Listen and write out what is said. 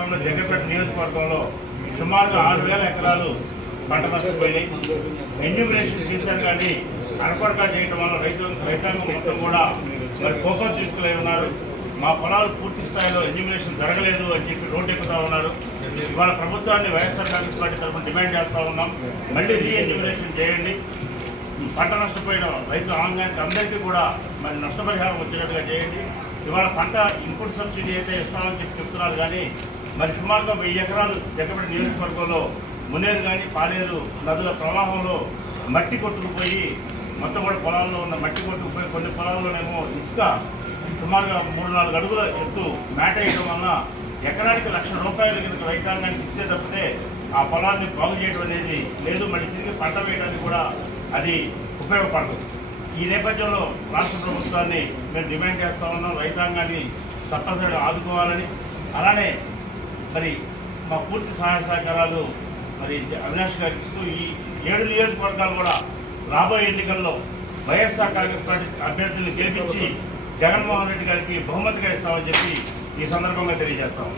కాలంలో జగ్గపేట నియోజకవర్గంలో సుమారుగా ఆరు వేల ఎకరాలు పంట నష్టపోయినాయి ఎన్యూమినేషన్ చేశారు కానీ అనకొరగా చేయడం వల్ల రైతు రైతాంగం మొత్తం కూడా మరి కోకో తీసుకులై ఉన్నారు. మా పొలాలు పూర్తి స్థాయిలో ఎన్యూమినేషన్ జరగలేదు అని చెప్పి రోడ్డు ఎక్కుతా ఉన్నారు. ఇవాళ ప్రభుత్వాన్ని వైఎస్ఆర్ కాంగ్రెస్ పార్టీ తరఫున డిమాండ్ చేస్తూ ఉన్నాం. మళ్ళీ రీ ఎన్యూమినేషన్ చేయండి. పంట నష్టపోయిన రైతు ఆంగానికి అందరికీ కూడా మరి నష్టపరిహారం వచ్చేటట్టుగా చేయండి. ఇవాళ పంట ఇన్పుట్ సబ్సిడీ అయితే ఇస్తామని చెప్పి చెప్తున్నారు కానీ మరి సుమారుగా వెయ్యి ఎకరాలు జగ్గపేట నియోజకవర్గంలో మునేరు కానీ పాలేరు నదుల ప్రవాహంలో మట్టి కొట్టుకుపోయి మొత్తం కూడా పొలాల్లో ఉన్న మట్టి కొట్టుకుపోయి కొన్ని పొలాల్లోనేమో ఇసుక సుమారుగా మూడు నాలుగు అడుగుల ఎత్తు మేట వేయడం వలన ఎకరానికి లక్ష రూపాయలు కనుక రైతాంగానికి ఇస్తే తప్పితే ఆ పొలాన్ని బాగు చేయడం అనేది లేదు. మళ్ళీ తిరిగి పంట వేయడానికి కూడా అది ఉపయోగపడదు. ఈ నేపథ్యంలో రాష్ట్ర ప్రభుత్వాన్ని మేము డిమాండ్ చేస్తా ఉన్నాం. రైతాంగాన్ని తప్పనిసరిగా ఆదుకోవాలని. అలానే మరి మా పూర్తి సహాయ సహకారాలు మరి అవినాష్ గారికి ఇస్తూ ఈ ఏడు నియోజకవర్గాలు కూడా రాబోయే ఎన్నికల్లో వైఎస్ఆర్ కాంగ్రెస్ పార్టీ అభ్యర్థులను గెలిపించి జగన్మోహన్ రెడ్డి గారికి బహుమతిగా ఇస్తామని చెప్పి ఈ సందర్భంగా తెలియజేస్తాము